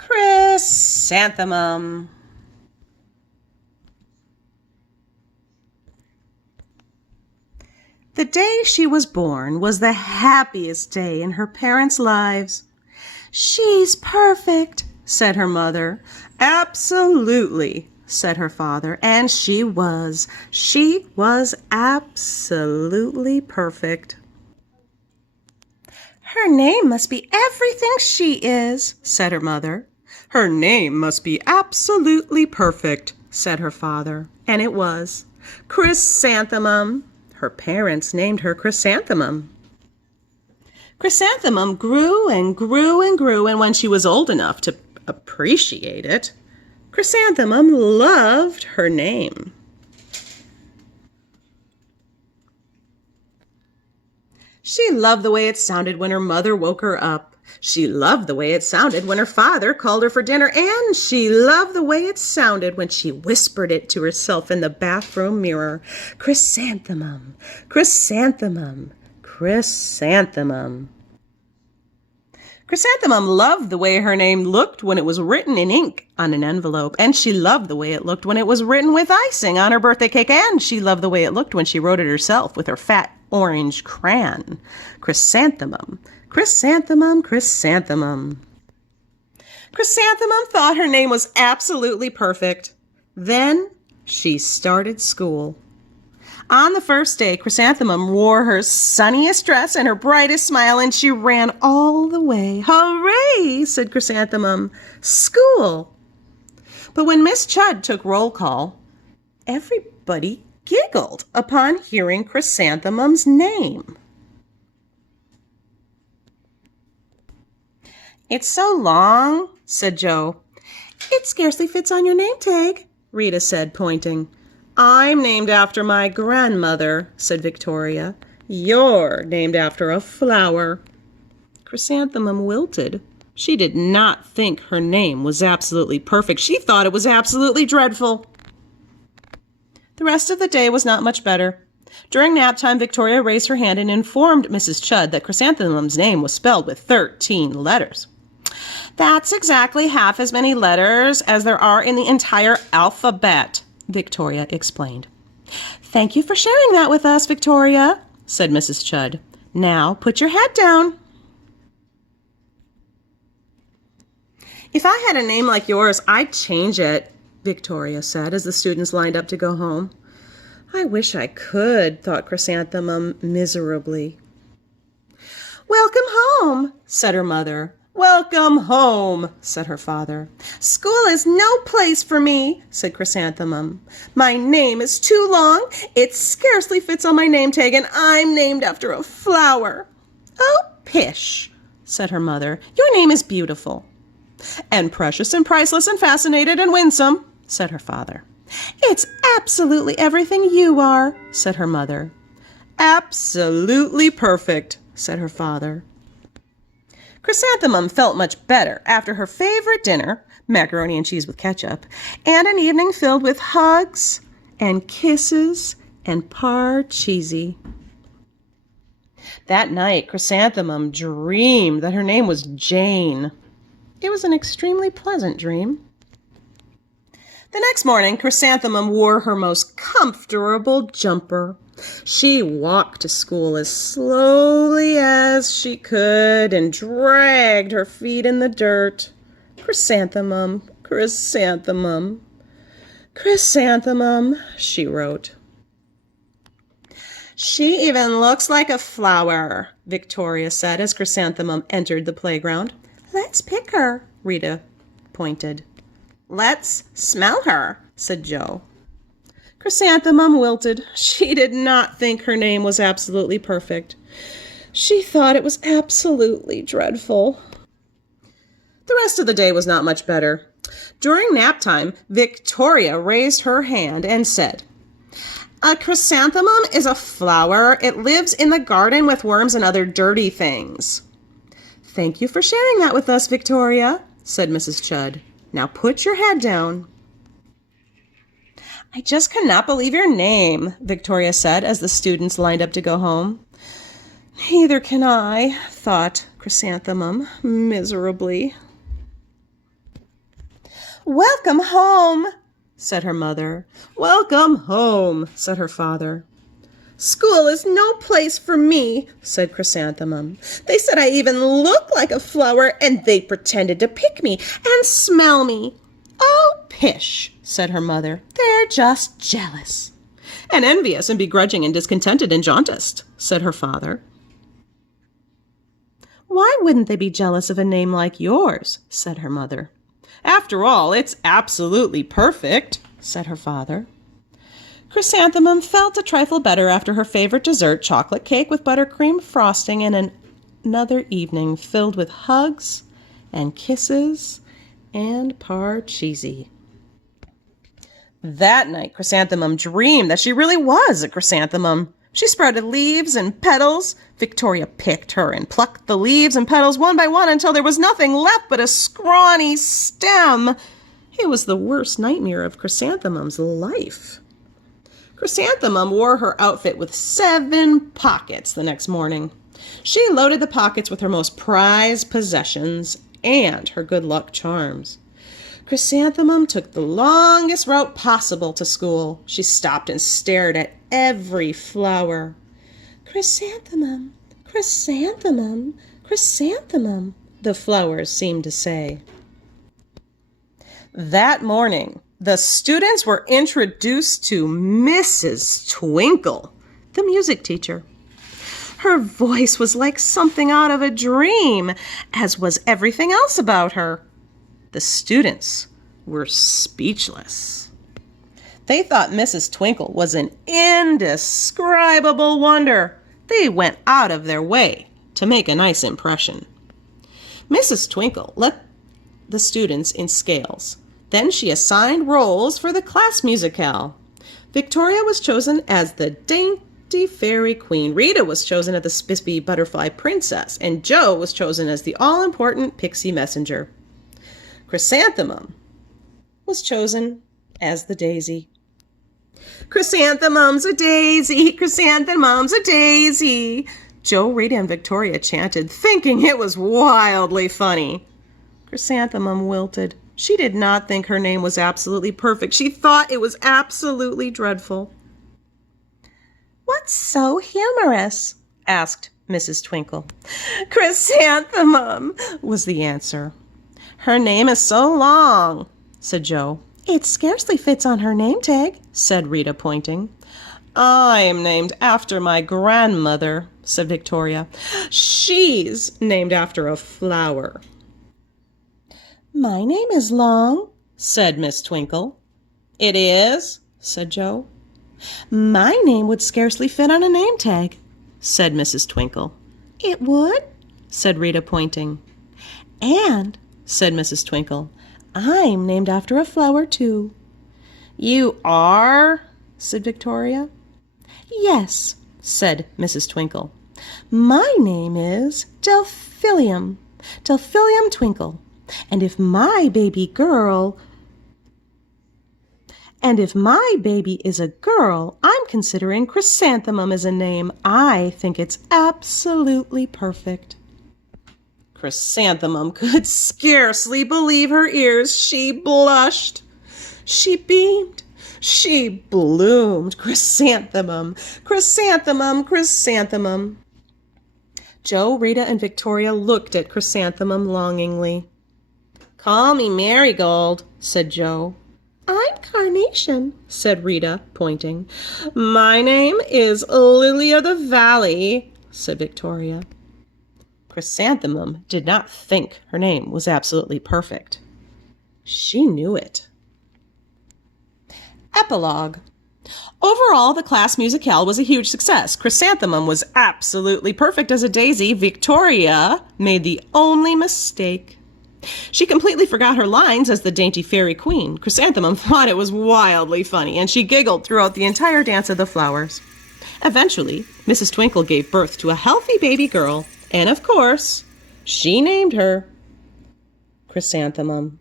Chrysanthemum. The day she was born was the happiest day in her parents' lives. "She's perfect," said her mother. "Absolutely," said her father, and she was. She was absolutely perfect. "Her name must be everything she is," said her mother. "Her name must be absolutely perfect," said her father, and it was. Chrysanthemum. Her parents named her Chrysanthemum. Chrysanthemum grew and grew and grew, and when she was old enough to appreciate it, Chrysanthemum loved her name. She loved the way it sounded when her mother woke her up. She loved the way it sounded when her father called her for dinner, and she loved the way it sounded when she whispered it to herself in the bathroom mirror. Chrysanthemum, chrysanthemum, chrysanthemum. Chrysanthemum loved the way her name looked when it was written in ink on an envelope, and she loved the way it looked when it was written with icing on her birthday cake, and she loved the way it looked when she wrote it herself with her fat orange crayon. Chrysanthemum, chrysanthemum, chrysanthemum. Chrysanthemum thought her name was absolutely perfect. Then she started school. On the first day, Chrysanthemum wore her sunniest dress and her brightest smile, and she ran all the way. "Hooray!" said Chrysanthemum. "School!" But when Miss Chudd took roll call, everybody giggled upon hearing Chrysanthemum's name. "It's so long," said Joe. "It scarcely fits on your name tag," Rita said, pointing. "I'm named after my grandmother," said Victoria. "You're named after a flower." Chrysanthemum wilted. She did not think her name was absolutely perfect. She thought it was absolutely dreadful. The rest of the day was not much better. During nap time, Victoria raised her hand and informed Mrs. Chudd that Chrysanthemum's name was spelled with 13 letters. "That's exactly half as many letters as there are in the entire alphabet," Victoria explained. "Thank you for sharing that with us, Victoria," said Mrs. Chudd. "Now put your head down." "If I had a name like yours, I'd change it," Victoria said as the students lined up to go home. "I wish I could," thought Chrysanthemum miserably. "Welcome home," said her mother. "Welcome home," said her father. "School is no place for me," said Chrysanthemum. "My name is too long, it scarcely fits on my name tag, and I'm named after a flower." "Oh, pish," said her mother. "Your name is beautiful." "And precious and priceless and fascinated and winsome," said her father. "It's absolutely everything you are," said her mother. "Absolutely perfect," said her father. Chrysanthemum felt much better after her favorite dinner, macaroni and cheese with ketchup, and an evening filled with hugs and kisses and parcheesi. That night, Chrysanthemum dreamed that her name was Jane. It was an extremely pleasant dream. The next morning, Chrysanthemum wore her most comfortable jumper. She walked to school as slowly as she could and dragged her feet in the dirt. "Chrysanthemum, chrysanthemum, chrysanthemum," she wrote. "She even looks like a flower," Victoria said as Chrysanthemum entered the playground. "Let's pick her," Rita pointed. "Let's smell her," said Joe. Chrysanthemum wilted. She did not think her name was absolutely perfect. She thought it was absolutely dreadful. The rest of the day was not much better. During nap time, Victoria raised her hand and said, "A chrysanthemum is a flower. It lives in the garden with worms and other dirty things." "Thank you for sharing that with us, Victoria," said Mrs. Chudd. "Now put your head down." "I just cannot believe your name," Victoria said as the students lined up to go home. "Neither can I," thought Chrysanthemum miserably. "Welcome home," said her mother. "Welcome home," said her father. "School is no place for me," said Chrysanthemum. "They said I even look like a flower, and they pretended to pick me and smell me." "Oh, pish," said her mother. "They're just jealous." "And envious and begrudging and discontented and jaundiced," said her father. "Why wouldn't they be jealous of a name like yours?" said her mother. "After all, it's absolutely perfect," said her father. Chrysanthemum felt a trifle better after her favorite dessert, chocolate cake with buttercream frosting, and another evening filled with hugs and kisses and parcheesi. That night, Chrysanthemum dreamed that she really was a chrysanthemum. She sprouted leaves and petals. Victoria picked her and plucked the leaves and petals one by one until there was nothing left but a scrawny stem. It was the worst nightmare of Chrysanthemum's life. Chrysanthemum wore her outfit with 7 pockets the next morning. She loaded the pockets with her most prized possessions and her good luck charms. Chrysanthemum took the longest route possible to school. She stopped and stared at every flower. "Chrysanthemum, chrysanthemum, chrysanthemum," the flowers seemed to say. That morning, the students were introduced to Mrs. Twinkle, the music teacher. Her voice was like something out of a dream, as was everything else about her. The students were speechless. They thought Mrs. Twinkle was an indescribable wonder. They went out of their way to make a nice impression. Mrs. Twinkle let the students in scales. Then she assigned roles for the class musicale. Victoria was chosen as the dainty fairy queen. Rita was chosen as the spiffy butterfly princess. And Jo was chosen as the all-important pixie messenger. Chrysanthemum was chosen as the daisy. "Chrysanthemum's a daisy, chrysanthemum's a daisy," Jo, Rita, and Victoria chanted, thinking it was wildly funny. Chrysanthemum wilted. She did not think her name was absolutely perfect. She thought it was absolutely dreadful. "What's so humorous?" asked Mrs. Twinkle. "Chrysanthemum," was the answer. "Her name is so long," said Jo. "It scarcely fits on her name tag," said Rita, pointing. "I'm named after my grandmother," said Victoria. "She's named after a flower." "My name is long," said Miss Twinkle. "It is?" said Jo. "My name would scarcely fit on a name tag," said Mrs. Twinkle. "It would?" said Rita, pointing. "And," said Mrs. Twinkle, "I'm named after a flower, too." "You are?" said Victoria. "Yes," said Mrs. Twinkle. "My name is Delphinium Twinkle. And if my baby is a girl, I'm considering Chrysanthemum as a name. I think it's absolutely perfect." Chrysanthemum could scarcely believe her ears. She blushed. She beamed. She bloomed. Chrysanthemum, chrysanthemum, chrysanthemum. Jo, Rita, and Victoria looked at Chrysanthemum longingly. "Call me Marigold," said Jo. "I'm Carnation," said Rita, pointing. "My name is Lily of the Valley," said Victoria. Chrysanthemum did not think her name was absolutely perfect. She knew it. Epilogue. Overall, the class musicale was a huge success. Chrysanthemum was absolutely perfect as a daisy. Victoria made the only mistake. She completely forgot her lines as the dainty fairy queen. Chrysanthemum thought it was wildly funny, and she giggled throughout the entire dance of the flowers. Eventually, Mrs. Twinkle gave birth to a healthy baby girl, and of course, she named her Chrysanthemum.